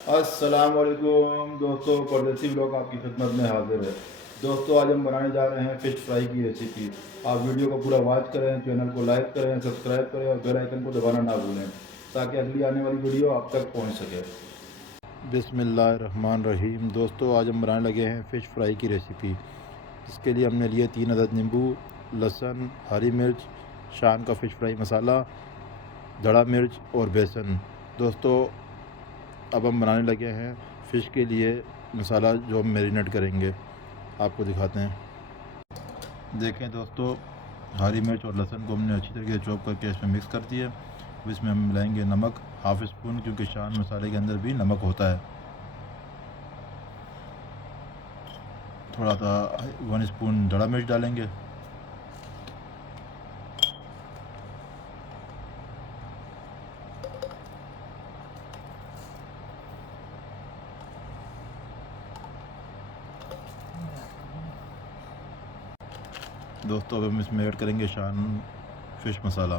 अस्सलाम वालेकुम दोस्तों, परदेसी ब्लॉग आपकी खिदमत में हाजिर है। दोस्तों, आज हम बनाने जा रहे हैं फ़िश फ्राई की रेसिपी। आप वीडियो को पूरा वॉच करें, चैनल को लाइक करें, सब्सक्राइब करें और बेल आइकन को दबाना ना भूलें ताकि अगली आने वाली वीडियो आप तक पहुंच सके। बिस्मिल्लाहिर्रहमानिर्रहीम। दोस्तों, आज हम बनाने लगे हैं फ़िश फ्राई की रेसिपी। इसके लिए हमने लिए 3 अदद नींबू, लहसुन, हरी मिर्च, शान का फ़िश फ्राई मसाला, धड़ा मिर्च और बेसन। दोस्तों, अब हम बनाने लगे हैं फ़िश के लिए मसाला जो हम मैरिनेट करेंगे। आपको दिखाते हैं। देखें दोस्तों, हरी मिर्च और लहसुन को हमने अच्छी तरीके से चॉप करके इसमें मिक्स कर दिया। अब इसमें हम मिलाएंगे नमक हाफ़ स्पून, क्योंकि शान मसाले के अंदर भी नमक होता है। थोड़ा सा 1 स्पून धड़ा मिर्च डालेंगे। दोस्तों, अब हम इसमें ऐड करेंगे शान फ़िश मसाला।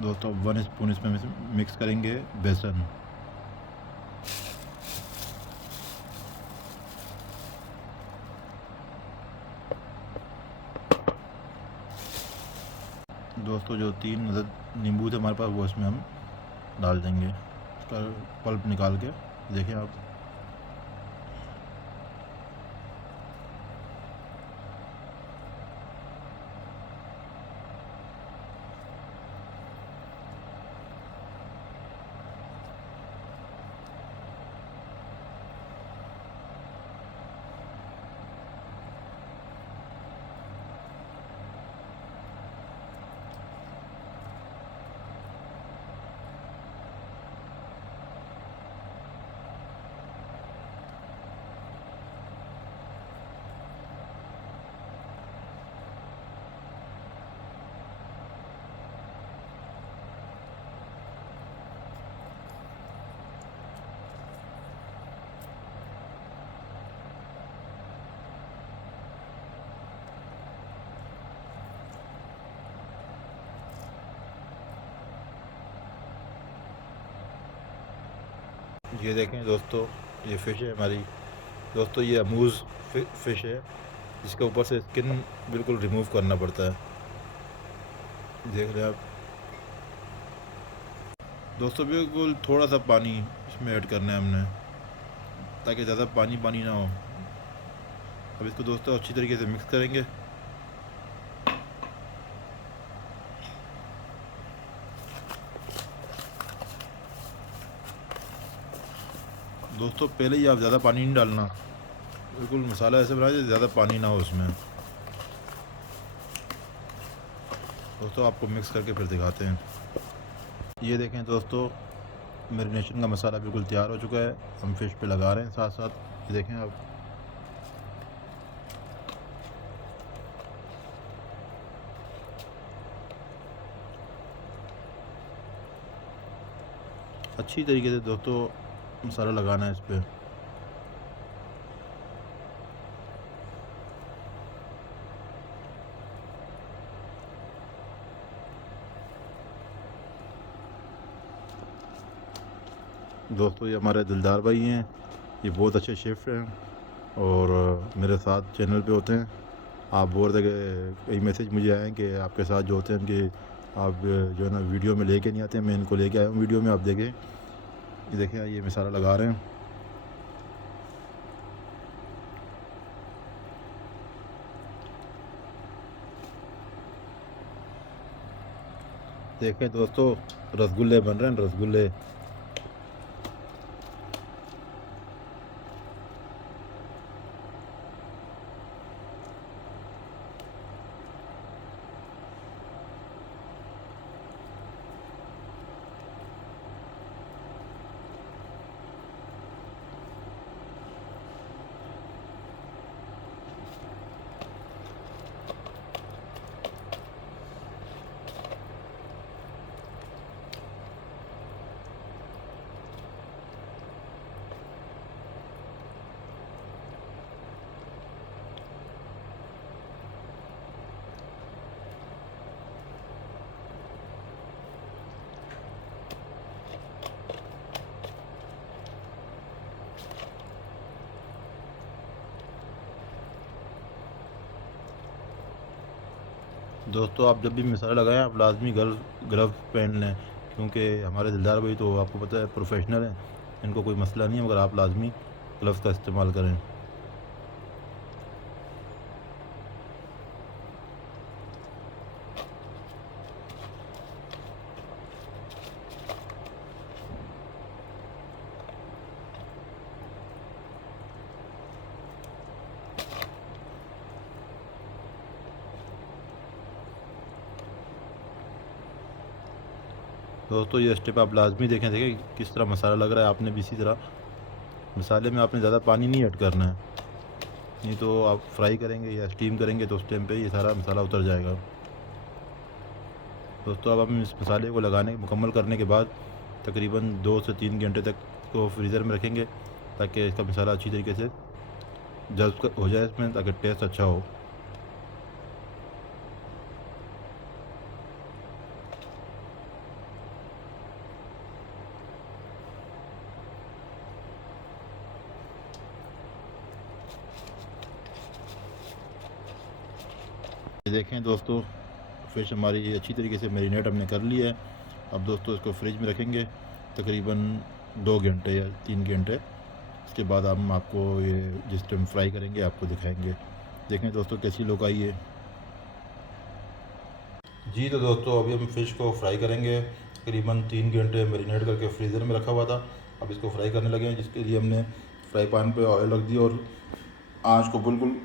दोस्तों, 1 स्पून इसमें मिक्स करेंगे बेसन। दोस्तों, जो 3 अदद नींबू थे हमारे पास, वो इसमें हम डाल देंगे, उसका पल्प निकाल के। देखें आप। ये देखें दोस्तों, ये फ़िश है हमारी। दोस्तों, ये अमूज़ फ़िश है, जिसके ऊपर से स्किन बिल्कुल रिमूव करना पड़ता है। देख रहे हैं आप। दोस्तों, बिल्कुल थोड़ा सा पानी इसमें ऐड करना है हमने, ताकि ज़्यादा पानी पानी ना हो। अब इसको दोस्तों अच्छी तरीके से मिक्स करेंगे। दोस्तों, पहले ही आप ज़्यादा पानी नहीं डालना, बिल्कुल मसाला ऐसे बनाए ज़्यादा पानी ना हो उसमें। दोस्तों, आपको मिक्स करके फिर दिखाते हैं। ये देखें दोस्तों, मैरिनेशन का मसाला बिल्कुल तैयार हो चुका है। हम फ़िश पे लगा रहे हैं साथ साथ। ये देखें आप। अच्छी तरीके से दोस्तों मसाला लगाना है इस पर। दोस्तों, ये हमारे दिलदार भाई हैं। ये बहुत अच्छे शेफ़ हैं और मेरे साथ चैनल पे होते हैं। आप बोल रहे थे, कई मैसेज मुझे आए कि आपके साथ जो होते हैं कि आप जो है ना वीडियो में लेके नहीं आते हैं। मैं इनको लेके आया हूँ वीडियो में। आप देखें, ये देखें, ये मसाला लगा रहे हैं। देखें दोस्तों, रसगुल्ले बन रहे हैं, रसगुल्ले। दोस्तों आप जब भी मसाला लगाएं आप लाजमी ग्लव्स पहन लें, क्योंकि हमारे दिलदार भाई तो आपको पता है प्रोफेशनल हैं, इनको कोई मसला नहीं है, मगर आप लाजमी ग्लव्स का इस्तेमाल करें। दोस्तों ये स्टेप आप लाजमी देखें किस तरह मसाला लग रहा है। आपने भी इसी तरह मसाले में आपने ज़्यादा पानी नहीं ऐड करना है, नहीं तो आप फ्राई करेंगे या स्टीम करेंगे तो उस टाइम पे ये सारा मसाला उतर जाएगा। दोस्तों अब हम इस मसाले को मुकम्मल करने के बाद तकरीबन 2 से 3 घंटे तक को फ्रीज़र में रखेंगे, ताकि इसका मसाला अच्छी तरीके से जज्ब हो जाए इसमें, ताकि टेस्ट अच्छा हो। ये देखें दोस्तों, फ़िश हमारी अच्छी तरीके से मैरिनेट हमने कर लिया है। अब दोस्तों इसको फ्रिज में रखेंगे तकरीबन 2 घंटे या 3 घंटे। इसके बाद हम आपको ये जिस टाइम फ्राई करेंगे आपको दिखाएंगे। देखें दोस्तों कैसी लुक आई है। जी तो दोस्तों अभी हम फ़िश को फ्राई करेंगे। तकरीबन 3 घंटे मैरिनेट करके फ्रीज़र में रखा हुआ था, अब इसको फ्राई करने लगे हैं, जिसके लिए हमने फ्राई पैन पे ऑयल रख दिया और आंच को बिल्कुल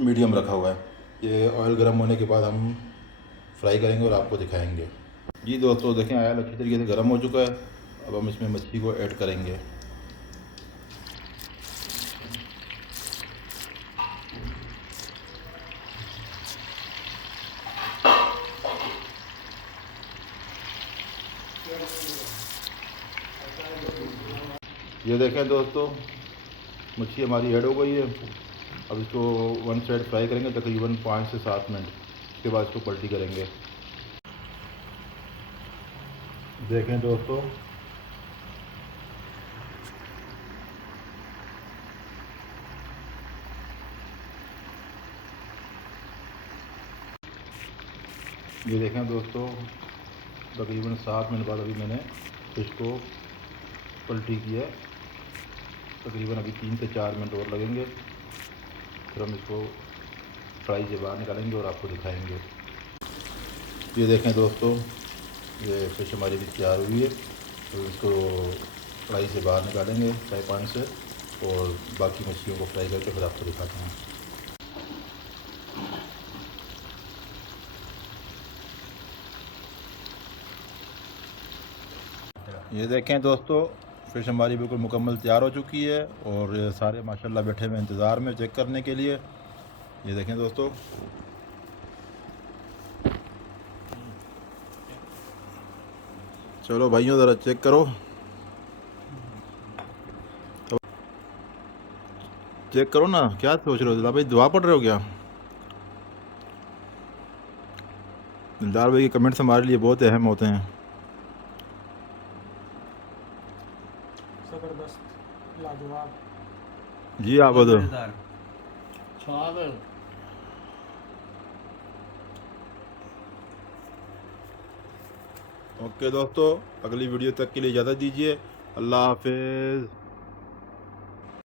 मीडियम रखा हुआ है। ये ऑयल गर्म होने के बाद हम फ्राई करेंगे और आपको दिखाएंगे। जी दोस्तों देखें ऑयल अच्छी तरीके से गर्म हो चुका है। अब हम इसमें मछली को ऐड करेंगे। ये देखें दोस्तों मछली हमारी ऐड हो गई है। अब इसको वन साइड फ्राई करेंगे तकरीबन 5 से 7 मिनट। उसके बाद इसको पलटी करेंगे। देखें दोस्तों ये देखें दोस्तों तकरीबन 7 मिनट बाद अभी मैंने फिश को पलटी किया है। तकरीबन अभी 3 से 4 मिनट और लगेंगे, फिर हम इसको फ्राई से बाहर निकालेंगे और आपको दिखाएंगे। ये देखें दोस्तों ये फिश हमारी भी तैयार हुई है, तो इसको फ्राई से बाहर निकालेंगे फ्राई पैन से, और बाकी मछलियों को फ्राई करके फिर आपको दिखाते हैं। ये देखें दोस्तों फ़िश हमारी बिल्कुल मुकम्मल तैयार हो चुकी है, और ये सारे माशाल्लाह बैठे हुए इंतज़ार में चेक करने के लिए। ये देखें दोस्तों चलो भाइयों ज़रा चेक करो, चेक करो ना, क्या सोच रहे हो दिलदार भाई, दुआ पढ़ रहे हो क्या? दिलदार भाई के कमेंट्स हमारे लिए बहुत अहम होते हैं। ज़बरदस्त, लाजवाब। जी आप बताओ। स्वाद है। ओके दोस्तों अगली वीडियो तक के लिए इजाज़त दीजिए। अल्लाह हाफिज़।